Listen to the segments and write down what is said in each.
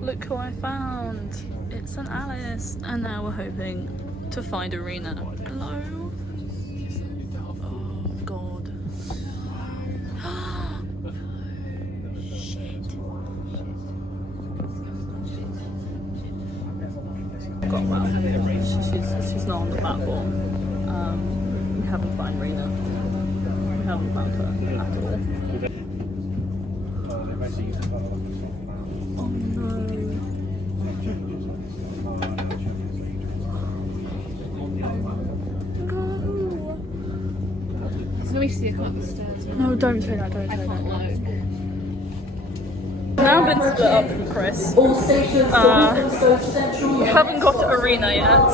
Look who I found. It's an Alice. And now we're hoping to find Arena. Hello? Oh, God. Shit. Got well. She's not on the platform. We haven't found Rena. We haven't found her at all. Oh no. Let me see her up the stairs. No, don't say that, don't say that. Now been split up from Chris. We haven't got to Arena yet.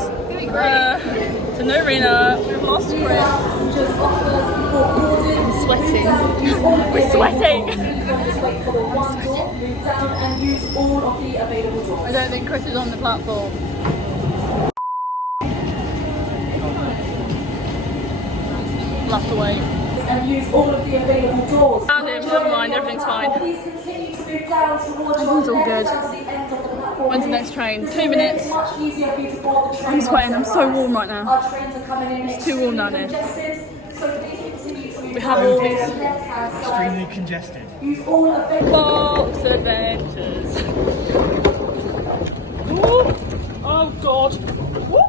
So no Arena, we've lost Chris. I'm sweating. We're sweating! I don't think Chris is on the platform. We'll have to wait. And use all of the available doors. Found him, never mind, everything's fine. Please continue to move down towards Everything's all good. When's the next train? 2 minutes. I'm sweating, I'm so warm right now. It's too warm down here. We have all these Extremely congested. box adventures. Ooh. Oh God. Ooh.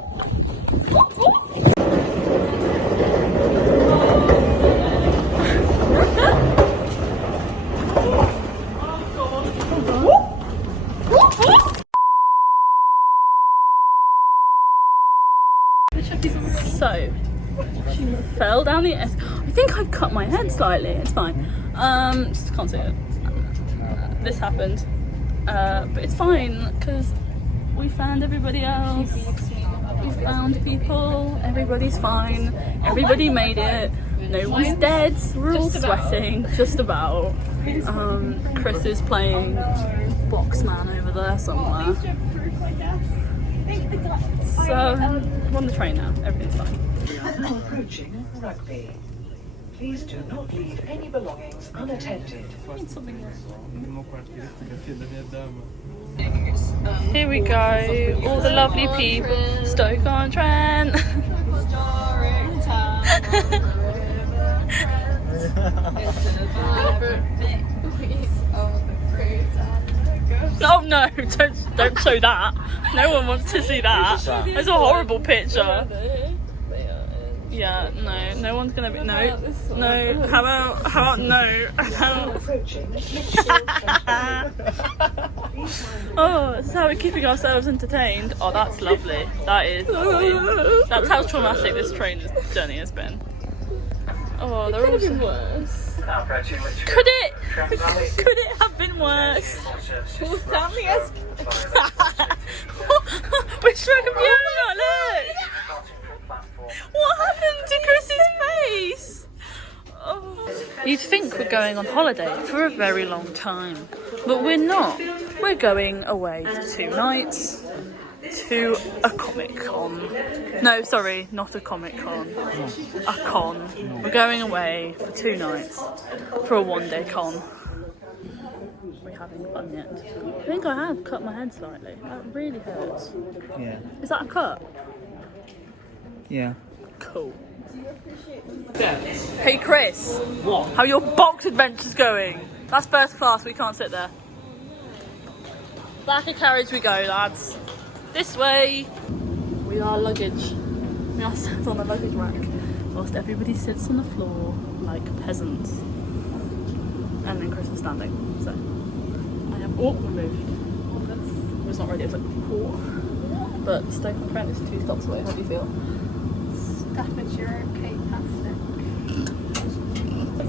So, she fell down the I think I've cut my head slightly, it's fine. Just can't see it. This happened. But it's fine, because we found everybody else. We found people, everybody's fine. Everybody made it. No one's dead, we're all sweating, just about. Chris is playing Boxman over there somewhere. So, I'm on the train now, everything's fine. Approaching Rugby. Please do not leave any belongings unattended. Here we go, all the lovely people. Stoke-on-Trent. Oh no, don't show that. No one wants to see that. It's a horrible picture. Yeah, no one's gonna be, no, how about no, oh, this is how we're keeping ourselves entertained. Oh, that's lovely, that is lovely. That's how traumatic this train journey has been. Oh, they're all been worse. Could it have been worse? Who's down the escalator? We struck a piano, look! What happened to Chris's face? Oh. You'd think we're going on holiday for a very long time, but we're not. We're going away for 2 nights to a Comic-Con. No, sorry, not a Comic-Con. A con. We're going away for 2 nights for a 1-day con. We're having fun yet. I think I have cut my head slightly. That really hurts. Yeah. Is that a cut? Yeah. Cool. Hey Chris, what? How are your box adventures going? That's first class, we can't sit there. Back of carriage we go, lads. This way. We are luggage. We are sat on the luggage rack whilst everybody sits on the floor like peasants. And then Chris is standing. So I have we moved. It's not ready, it's like but Stoke-on-Trent is 2 stops away. How do you feel? Staffordshire, Cape Pastic.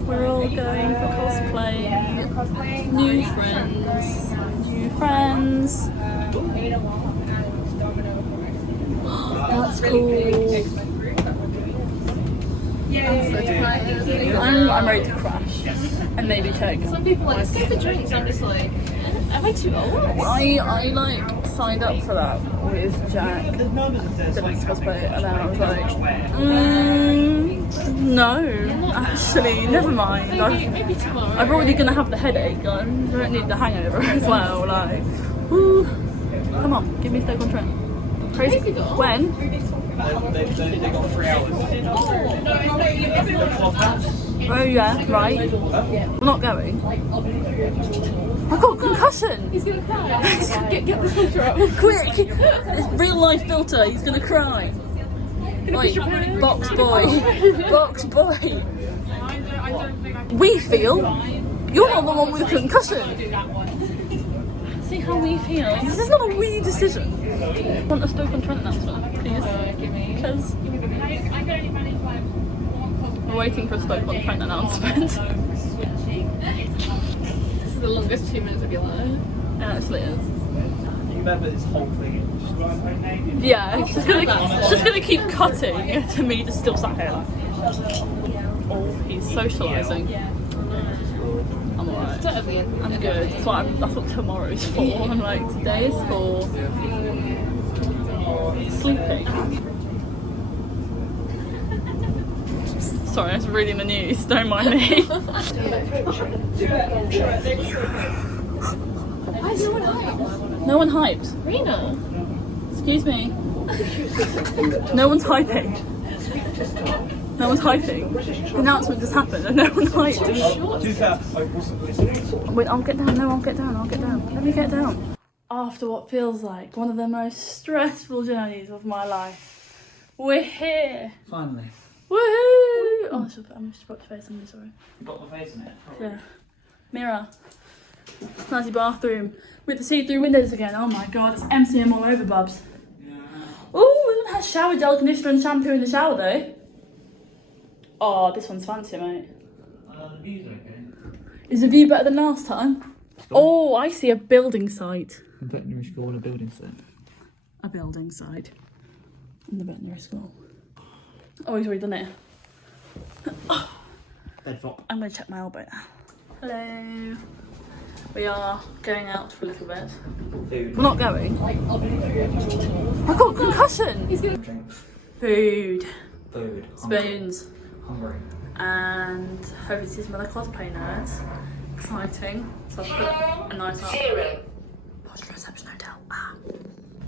We're all going for cosplay. Yeah, cosplay. New friends. That's cool. I'm ready to crash and maybe choke. Some people like skip the drinks. I'm just like, am I too old? I like signed up for that with Jack. Cosplay, and then I was like, No, actually, never mind. Maybe tomorrow. I'm already gonna have the headache. I don't need the hangover as well. Like, woo. Come on, give me Stoke-on-Trent. Crazy. When? They got 3 hours. Oh yeah, right. We're not going. I got a concussion. He's gonna cry. Get the filter up. Quick! This real life filter. He's gonna cry. Right, box boy. Box boy. We feel. You're not the one with a concussion. See how we feel. This is not a we decision. Want a Stoke-on-Trent announcement, please? Because we're waiting for a Stoke-on-Trent announcement. This is the longest 2 minutes of your life. It actually is. You remember this whole thing? Yeah, she's just gonna keep cutting to me just still sat here. Oh, he's socialising. I'm alright. I'm good. That's what tomorrow's for. I'm like, today is for sleeping. Sorry, that's reading the news. Don't mind me. Why is no one hyped? No one hyped. Rena. Excuse me. No one's hyping. No one's hyping. The announcement just happened and no one hyped. To be fair, I wasn't listening. Wait, I'll get down. No, I'll get down. I'll get down. Let me get down. After what feels like one of the most stressful journeys of my life, we're here. Finally. Woohoo! Oh, I should put your face on me, sorry. You got my face in it? Yeah. Mirror. Snazzy bathroom. With the see-through windows again. Oh my god, it's MCM all over, bubs. Yeah. Oh, this one has shower gel, conditioner and shampoo in the shower though. Oh, this one's fancy, mate. The view's okay. Is the view better than last time? Oh, I see a building site. A veterinary school and a building site. A building site. In the veterinary school. Oh, he's already done it. Bed fop. I'm going to check my elbow now. Hello. We are going out for a little bit. Food. We're not going. I got a concussion. Drinks. Food. Food. Spoons. Hungry. And hope to see some other cosplay nerds. Exciting. So I've put a nice up. Posh reception hotel. Ah.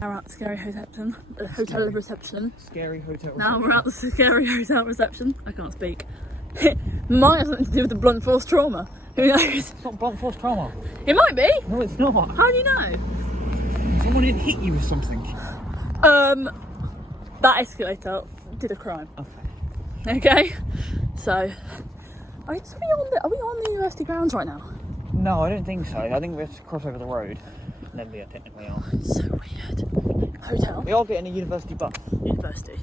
Now we're at the scary hotel reception. Scary hotel. Now we're at the scary hotel reception. I can't speak. Might have something to do with the blunt force trauma. Who knows? It's not blunt force trauma. It might be. No, it's not. How do you know? Someone didn't hit you with something. That escalator did a crime. Okay. Okay. So, are we on the university grounds right now? No, I don't think so. I think we have to cross over the road. And then we technically are. So weird. Hotel. We are getting a university bus. University.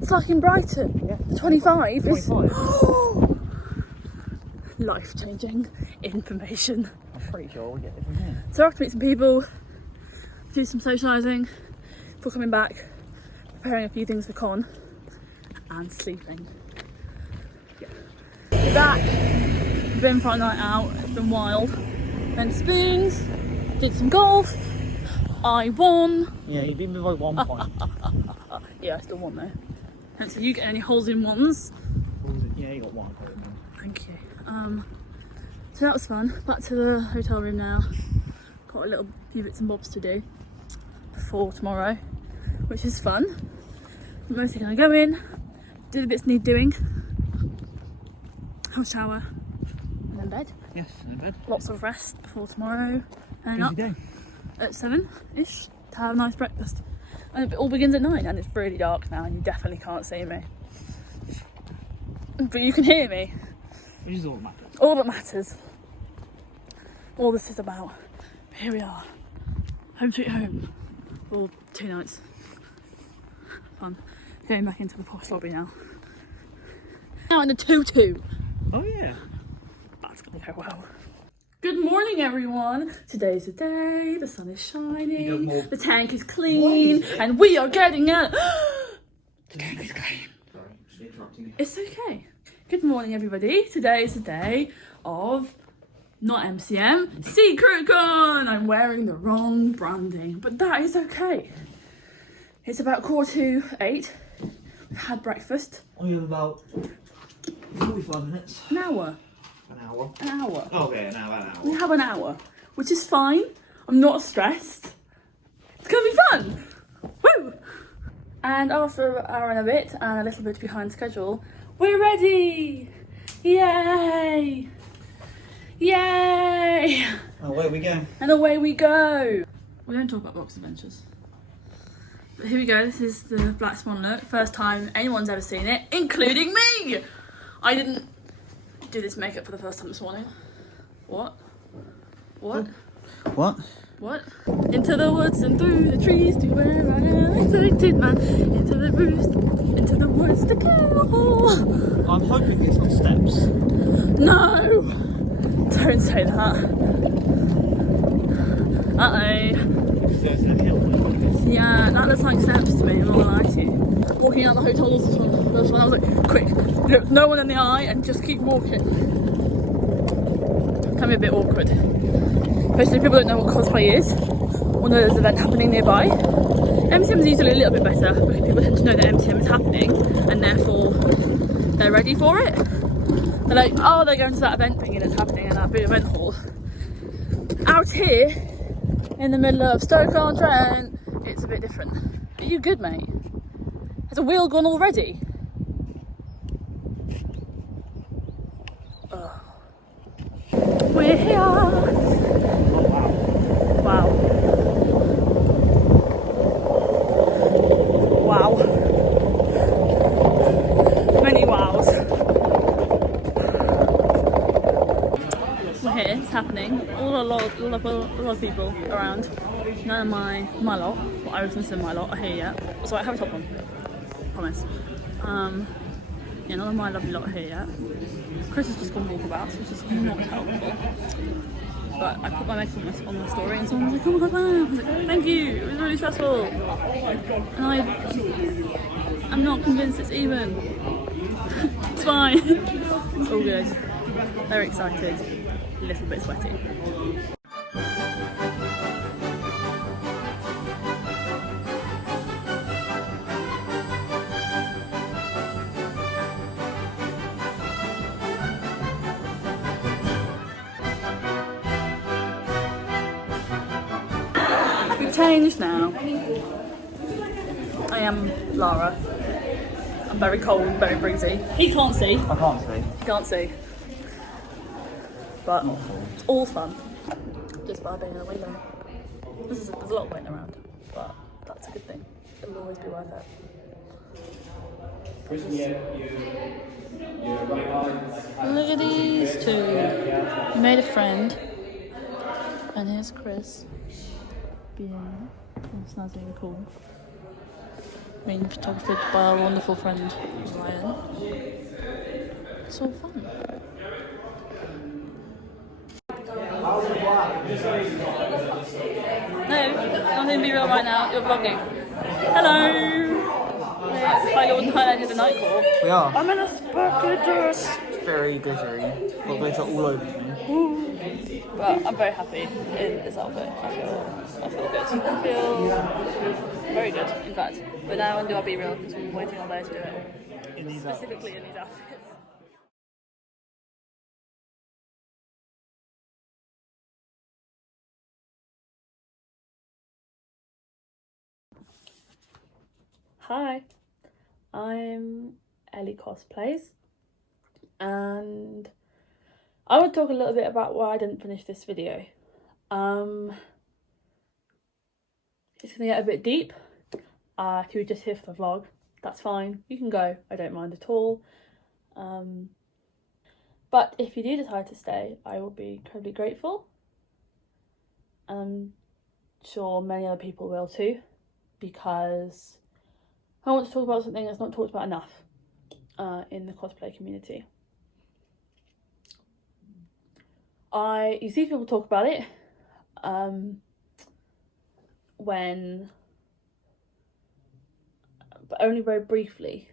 It's like in Brighton. Yeah. 25. 25. Life-changing information. I'm pretty sure we'll get it from here. So I have to meet some people, do some socialising before coming back, preparing a few things for con, and sleeping. Yeah. We're back. We've been for a night out. It's been wild. Went to Spoons, did some golf. I won. Yeah, you beat me by 1 point. Yeah, I still won though. Don't see you get any holes in ones. Yeah, you got 1 point. Thank you. So that was fun. Back to the hotel room now. Got a little few bits and bobs to do before tomorrow, which is fun. I'm mostly gonna go in, do the bits need doing, have a shower, and then bed. Yes, in bed. Lots of rest before tomorrow. And Busy up day. at 7-ish to have a nice breakfast. And it all begins at 9 and it's really dark now and you definitely can't see me. But you can hear me. Which is all that matters. All that matters. All this is about. Here we are. Home sweet home. For 2 nights. Fun. Going back into the posh lobby now. Now in the 2-2. Oh yeah. That's gonna go well. Good morning everyone. Today's the day, the sun is shining, the tank is clean, and we are getting out. The tank is clean. Sorry, just interrupting you. It's okay. Good morning everybody. Today is the day of not MCM, Secret Con. I'm wearing the wrong branding, but that is okay. It's about 7:45. We've had breakfast. We have about 45 minutes. An hour. An hour. An hour. Oh yeah, now an hour. We have an hour, which is fine. I'm not stressed. It's gonna be fun. Woo! And after an hour and a bit, and a little bit behind schedule, we're ready! Yay! Yay! Oh, away we go. And away we go! We don't talk about box adventures. But here we go, this is the Black Swan look. First time anyone's ever seen it, including me! I didn't do this makeup for the first time this morning. What? What? What? What? Into the woods and through the trees to where I am expected man. Into the roost, into the woods to go. I'm hoping it's not steps. No! Don't say that. Yeah, that looks like steps to me, I'm not gonna lie to you. Walking out the hotel was this one, I was like, quick, look no one in the eye and just keep walking. Can be a bit awkward. Especially if people don't know what cosplay is, or know there's an event happening nearby. MCM is usually a little bit better because people tend to know that MCM is happening and therefore they're ready for it. They're like, oh, they're going to that event thing and it's happening in that big event hall. Out here, in the middle of Stoke-on-Trent, it's a bit different. Are you good, mate? Has a wheel gone already? Ugh. We're here! Wow. Wow. Many wows. We're here, it's happening. A lot of people around. None of my lot, well, I was going to say my lot, are here yet. So I have a top on. Promise. Yeah, none of my lovely lot are here yet. Chris has just gone walkabouts, which is not helpful. But I put my makeup on my story and someone was like, oh my god, wow. I was like, thank you, it was really stressful. And I'm not convinced it's even. It's fine. It's all good. Very excited, a little bit sweaty. Changed now. I am Lara. I'm very cold, very breezy. He can't see. I can't see. He can't see. But it's all fun. Just by being in a window. There's a lot of wind around, but that's a good thing. It'll always be worth it. Look at these two. We made a friend. And here's Chris. Being all snazzy and cool. Being photographed by our wonderful friend Ryan. It's all fun. No, nothing to be real right now. You're vlogging. Hello. We're highlighting the night call. We are. I'm in a sparkly dress. It's very glittery. Got glitter all over me. But I'm very happy in this outfit. I feel good. I feel very good, in fact. But now I'm going to do our B-reel because we've been waiting all day to do it. In these Specifically outfits. in these outfits. Hi, I'm Ellie Cosplays, and I want to talk a little bit about why I didn't finish this video. It's going to get a bit deep. If you were just here for the vlog, that's fine. You can go. I don't mind at all. But if you do decide to stay, I will be incredibly grateful. I'm sure many other people will too, because I want to talk about something that's not talked about enough in the cosplay community. You see people talk about it but only very briefly,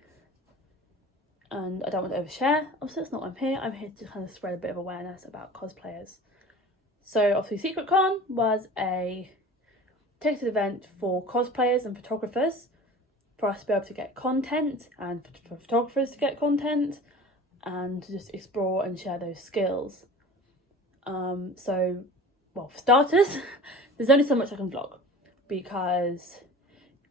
and I don't want to overshare. Obviously that's not why I'm here. I'm here to kind of spread a bit of awareness about cosplayers. So obviously SecretCon was a ticketed event for cosplayers and photographers for us to be able to get content and for photographers to get content and to just explore and share those skills. So, well, for starters, there's only so much I can vlog because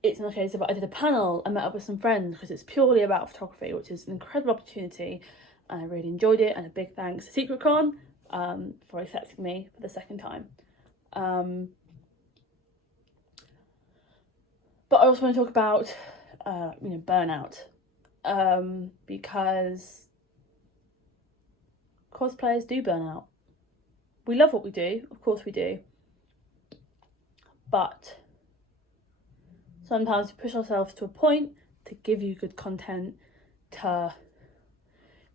it's in the case of I did a panel, I met up with some friends because it's purely about photography, which is an incredible opportunity and I really enjoyed it, and a big thanks to SecretCon for accepting me for the second time. But I also want to talk about burnout, because cosplayers do burn out. We love what we do, of course we do, but sometimes we push ourselves to a point to give you good content, to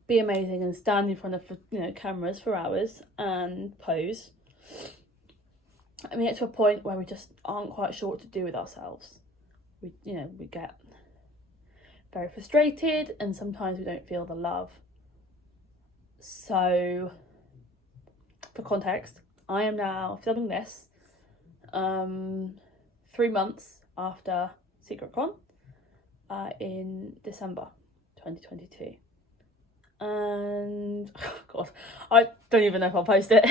be amazing and stand in front of cameras for hours and pose. And we get to a point where we just aren't quite sure what to do with ourselves. We get very frustrated and sometimes we don't feel the love. So, for context, I am now filming this 3 months after SecretCon in December 2022. And oh God, I don't even know if I'll post it.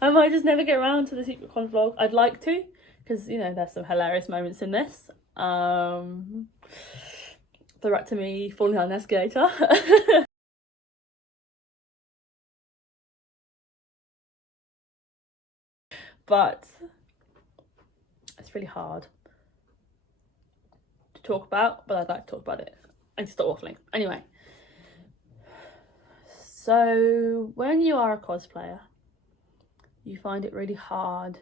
I might just never get around to the SecretCon vlog. I'd like to, because there's some hilarious moments in this. The rat to me falling down an escalator. But it's really hard to talk about, but I'd like to talk about it. I just stop waffling. Anyway, so when you are a cosplayer, you find it really hard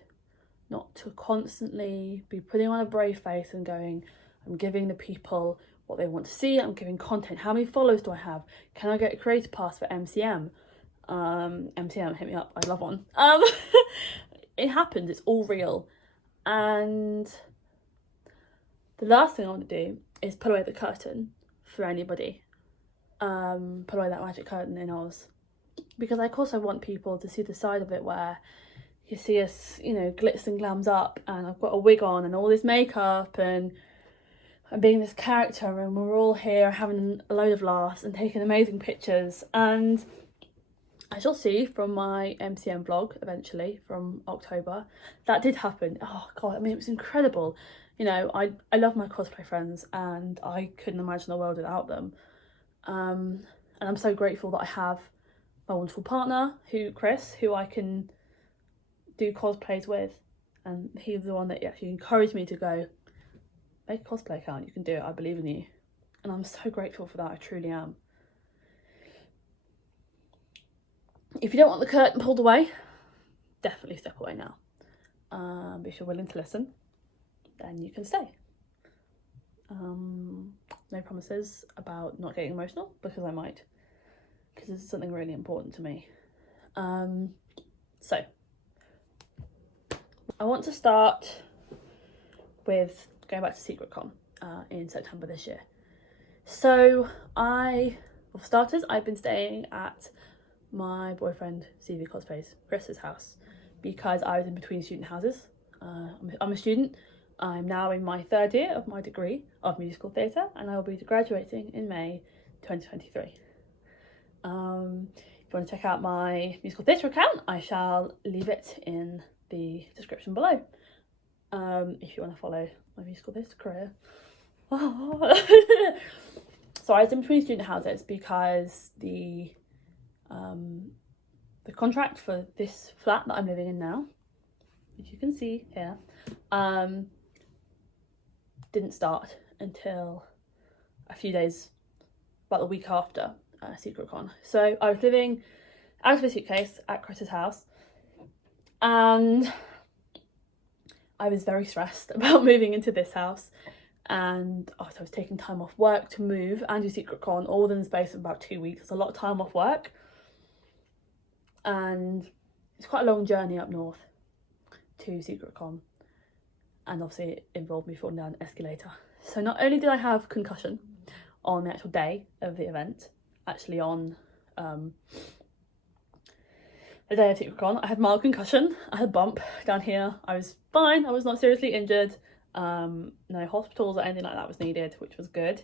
not to constantly be putting on a brave face and going, I'm giving the people what they want to see, I'm giving content. How many followers do I have? Can I get a creator pass for MCM? MCM, hit me up, I'd love one. It happens, it's all real. And the last thing I want to do is pull away the curtain for anybody. Pull away that magic curtain in Oz. Because of course I want people to see the side of it where you see us, glitz and glams up and I've got a wig on and all this makeup and I'm being this character and we're all here having a load of laughs and taking amazing pictures. And as you'll see from my MCM vlog eventually from October, that did happen. Oh God, I mean, it was incredible. I love my cosplay friends and I couldn't imagine the world without them. And I'm so grateful that I have my wonderful partner, Chris, who I can do cosplays with. And he's the one that actually encouraged me to go, make a cosplay account, you can do it, I believe in you. And I'm so grateful for that, I truly am. If you don't want the curtain pulled away, definitely step away now. But if you're willing to listen, then you can stay. No promises about not getting emotional, because I might, because this is something really important to me. So, I want to start with going back to SecretCon in September this year. So, for starters, I've been staying at my boyfriend CV Cosplay's Chris's house because I was in between student houses. I'm a student. I'm now in my 3rd year of my degree of musical theatre and I will be graduating in May 2023. If you want to check out my musical theatre account, I shall leave it in the description below. If you want to follow my musical theatre career. So I was in between student houses because the contract for this flat that I'm living in now, which you can see here, didn't start until a few days, about the week after SecretCon. So I was living out of a suitcase at Chris's house and I was very stressed about moving into this house, and so I was taking time off work to move and do SecretCon all within the space of about 2 weeks. It's a lot of time off work and it's quite a long journey up north to SecretCon, and obviously it involved me falling down an escalator. So not only did I have concussion on the actual day of the event, actually on the day of SecretCon, I had mild concussion. I had a bump down here. I was fine, I was not seriously injured. No hospitals or anything like that was needed, which was good.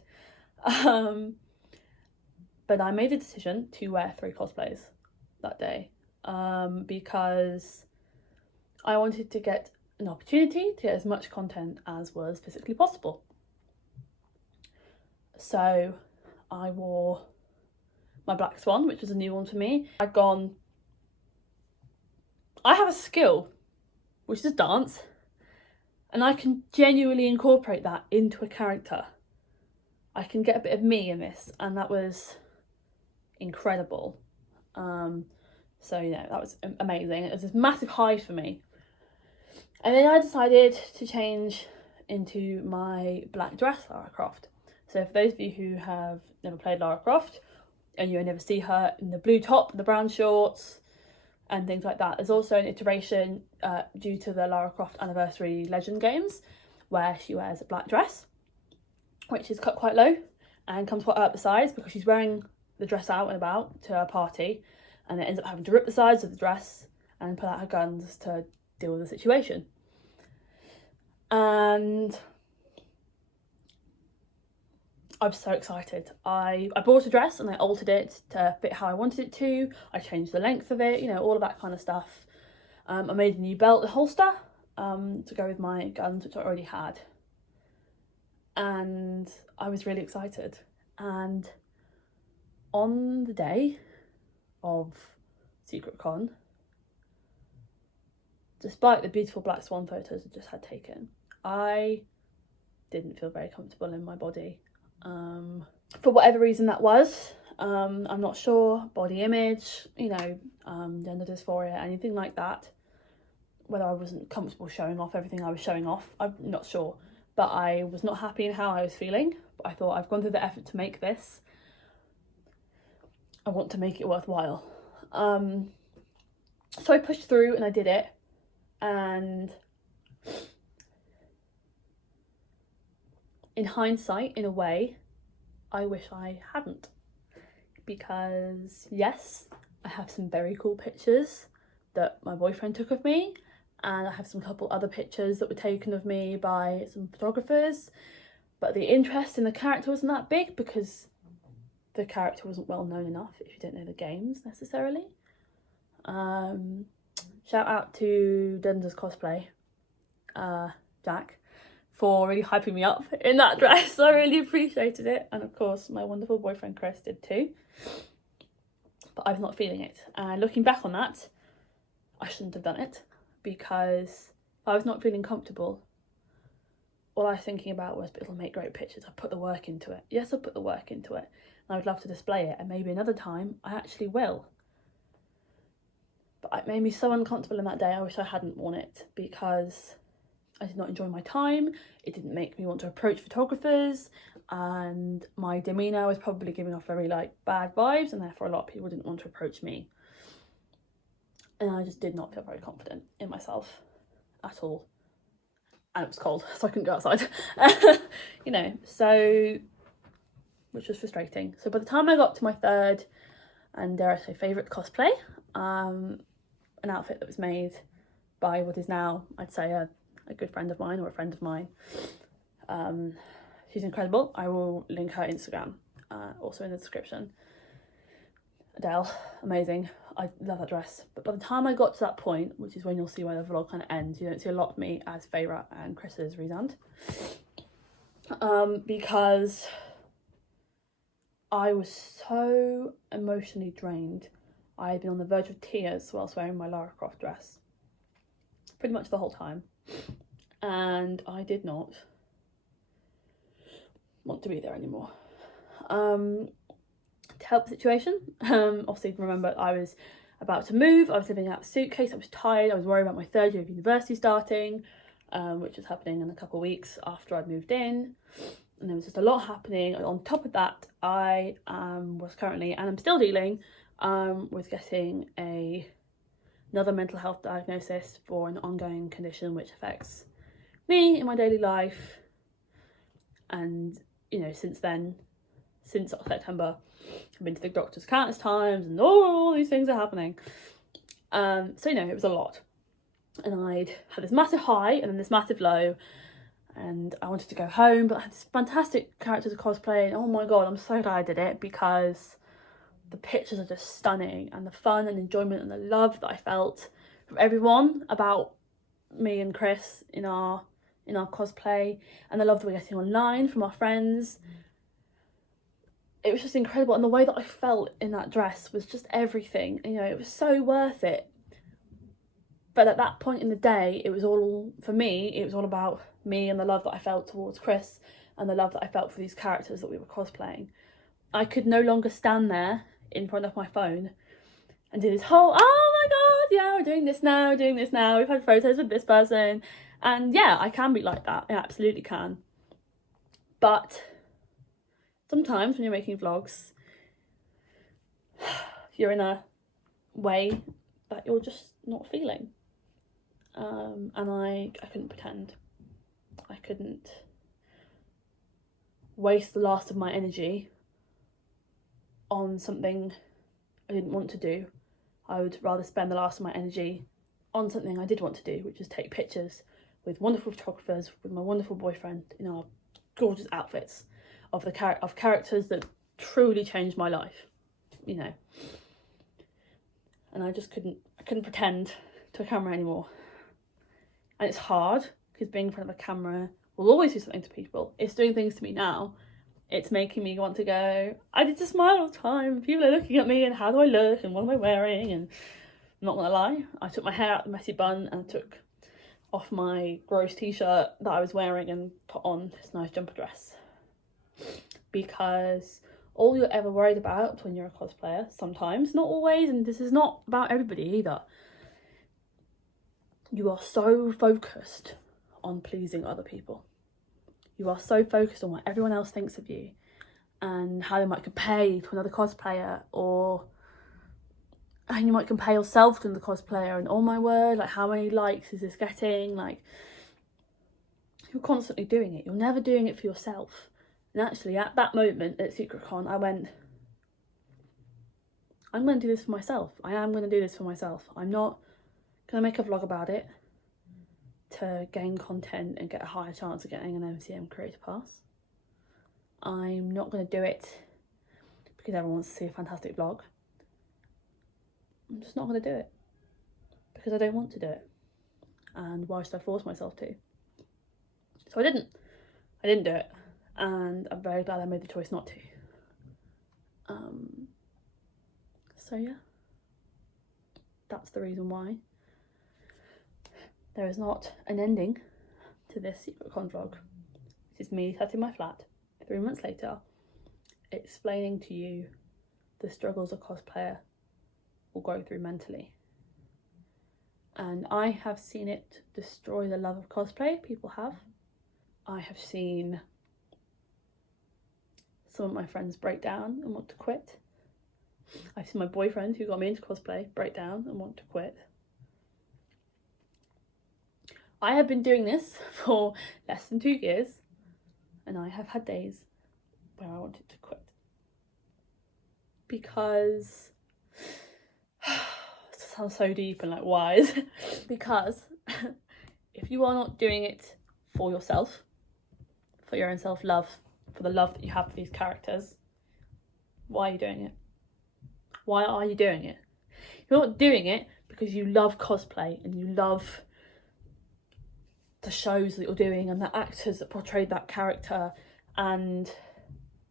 But I made a decision to wear 3 cosplays that day, because I wanted to get an opportunity to get as much content as was physically possible. So I wore my Black Swan, which was a new one for me. I have a skill, which is dance, and I can genuinely incorporate that into a character. I can get a bit of me in this, and that was incredible. So that was amazing. It was this massive high for me. And then I decided to change into my black dress Lara Croft. So for those of you who have never played Lara Croft and you never see her in the blue top, the brown shorts and things like that, there's also an iteration due to the Lara Croft Anniversary Legend games where she wears a black dress, which is cut quite low and comes quite up the sides because she's wearing the dress out and about to a party, and it ends up having to rip the sides of the dress and pull out her guns to deal with the situation. And I was so excited. I bought a dress and I altered it to fit how I wanted it to. I changed the length of it, all of that kind of stuff. I made a new belt and holster to go with my guns, which I already had. And I was really excited. And on the day of Secret Con, despite the beautiful Black Swan photos I just had taken, I didn't feel very comfortable in my body. For whatever reason that was, I'm not sure, body image, gender dysphoria, anything like that. Whether I wasn't comfortable showing off everything I was showing off, I'm not sure. But I was not happy in how I was feeling. But I thought, I've gone through the effort to make this. I want to make it worthwhile. So I pushed through and I did it. And in hindsight, in a way, I wish I hadn't. Because yes, I have some very cool pictures that my boyfriend took of me, and I have some couple other pictures that were taken of me by some photographers, but the interest in the character wasn't that big because the character wasn't well known enough if you don't know the games necessarily. Shout out to Dender's Cosplay, Jack, for really hyping me up in that dress. I really appreciated it, and of course my wonderful boyfriend Chris did too. But I was not feeling it, and looking back on that, I shouldn't have done it, because I was not feeling comfortable. All I was thinking about was, but it'll make great pictures. I put the work into it. Yes, I put the work into it, and I would love to display it, and maybe another time I actually will. But it made me so uncomfortable in that day. I wish I hadn't worn it, because I did not enjoy my time. It didn't make me want to approach photographers, and my demeanour was probably giving off very bad vibes, and therefore a lot of people didn't want to approach me. And I just did not feel very confident in myself at all. And it was cold, so I couldn't go outside. So, which was frustrating. So by the time I got to my third, and dare I say favourite cosplay, an outfit that was made by what is now, I'd say, a good friend of mine, or a friend of mine. She's incredible. I will link her Instagram, also in the description. Adele, amazing. I love that dress. But by the time I got to that point, which is when you'll see where the vlog kind of ends, you don't see a lot of me as Feyre and Chris's Feysand. Because I was so emotionally drained. I had been on the verge of tears whilst wearing my Lara Croft dress. Pretty much the whole time. And I did not want to be there anymore. To help the situation, obviously remember I was about to move, I was living out of a suitcase, I was tired, I was worried about my third year of university starting, which was happening in a couple of weeks after I'd moved in, and there was just a lot happening. On top of that, I was currently, and I'm still dealing with getting another mental health diagnosis for an ongoing condition which affects me in my daily life. And since then, since September, I've been to the doctor's countless times, and all these things are happening. So it was a lot, and I'd had this massive high and then this massive low, and I wanted to go home, but I had this fantastic character to cosplay, and oh my god, I'm so glad I did it, because the pictures are just stunning, and the fun and enjoyment and the love that I felt from everyone about me and Chris in our cosplay, and the love that we're getting online from our friends. It was just incredible, and the way that I felt in that dress was just everything. You know, it was so worth it. But at that point in the day, it was all, for me, it was all about me and the love that I felt towards Chris and the love that I felt for these characters that we were cosplaying. I could no longer stand there in front of my phone and do this whole, oh my god, yeah, we're doing this now, we've had photos with this person. And yeah, I can be like that, I absolutely can. But sometimes when you're making vlogs, you're in a way that you're just not feeling. And I couldn't pretend. I couldn't waste the last of my energy on something I didn't want to do. I would rather spend the last of my energy on something I did want to do, which is take pictures with wonderful photographers, with my wonderful boyfriend, in our gorgeous outfits of characters that truly changed my life, you know. And I couldn't pretend to a camera anymore. And it's hard, because being in front of a camera will always do something to people. It's doing things to me now. It's making me want to go, I need to smile all the time. People are looking at me and how do I look and what am I wearing? And I'm not gonna lie, I took my hair out the messy bun and I took off my gross t-shirt that I was wearing and put on this nice jumper dress. Because all you're ever worried about when you're a cosplayer, sometimes, not always, and this is not about everybody either, you are so focused on pleasing other people. You are so focused on what everyone else thinks of you and how they might compare you to another cosplayer, and you might compare yourself to another cosplayer, and oh my word, like how many likes is this getting? Like, you're constantly doing it. You're never doing it for yourself. And actually at that moment at SecretCon, I went, I'm going to do this for myself. I am going to do this for myself. I'm not going to make a vlog about it to gain content and get a higher chance of getting an MCM Creator Pass. I'm not going to do it because everyone wants to see a fantastic vlog. I'm just not going to do it because I don't want to do it. And why should I force myself to? So I didn't do it. And I'm very glad I made the choice not to. So yeah, that's the reason why there is not an ending to this SecretCon vlog. This is me sat in my flat 3 months later, explaining to you the struggles a cosplayer will go through mentally. And I have seen it destroy the love of cosplay, people have. I have seen some of my friends break down and want to quit. I've seen my boyfriend, who got me into cosplay, break down and want to quit. I have been doing this for less than 2 years, and I have had days where I wanted to quit. Because, it sounds so deep and like wise, because if you are not doing it for yourself, for your own self-love, for the love that you have for these characters, why are you doing it? Why are you doing it? You're not doing it because you love cosplay and you love the shows that you're doing and the actors that portrayed that character, and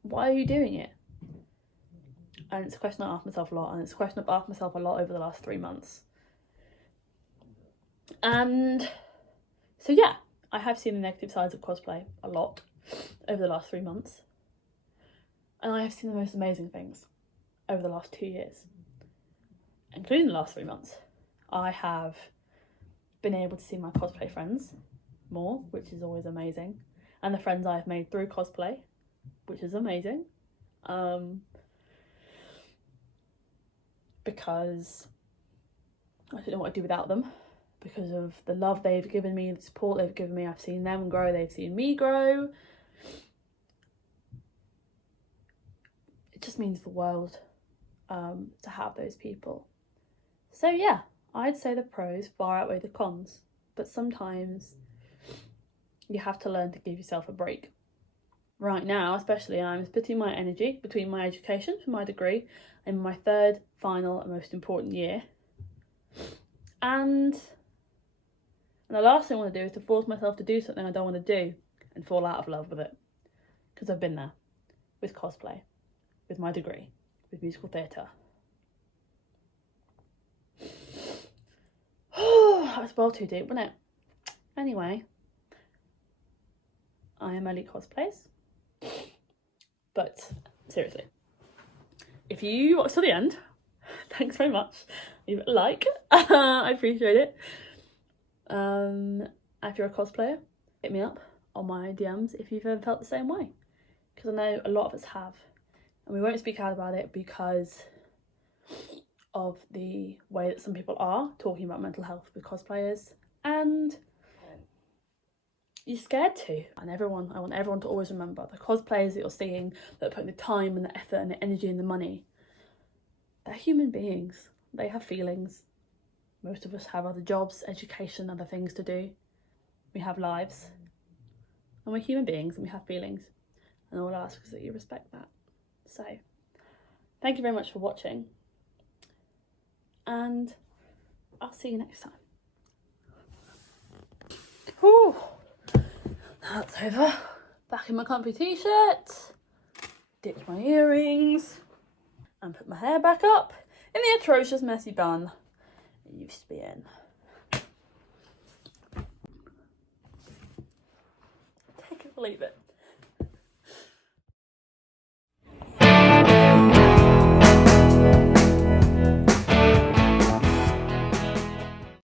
why are you doing it? And it's a question I ask myself a lot, and it's a question I've asked myself a lot over the last 3 months. And so yeah, I have seen the negative sides of cosplay a lot over the last 3 months, and I have seen the most amazing things over the last 2 years, including the last 3 months. I have been able to see my cosplay friends more, which is always amazing, and the friends I've made through cosplay, which is amazing, because I don't know what I'd do without them, because of the love they've given me, the support they've given me. I've seen them grow, they've seen me grow. It just means the world to have those people. So yeah, I'd say the pros far outweigh the cons, but sometimes you have to learn to give yourself a break. Right now, especially, I'm splitting my energy between my education for my degree and my third, final and most important year. And the last thing I want to do is to force myself to do something I don't want to do and fall out of love with it. Because I've been there with cosplay, with my degree, with musical theatre. That was well too deep, wasn't it? Anyway, I am Ellie Cosplays. But seriously, if you watched till the end, thanks very much. Leave it a like. I appreciate it. If you're a cosplayer, hit me up on my DMs if you've ever felt the same way, because I know a lot of us have, and we won't speak out about it because of the way that some people are talking about mental health with cosplayers, and you're scared to. And I want everyone to always remember the cosplayers that you're seeing that are putting the time and the effort and the energy and the money, they're human beings. They have feelings. Most of us have other jobs, education, other things to do. We have lives, and we're human beings and we have feelings, and all I ask is that you respect that. So thank you very much for watching, and I'll see you next time. Whew. That's over. Back in my comfy t-shirt, ditch my earrings, and put my hair back up in the atrocious messy bun it used to be in. Take it or leave it.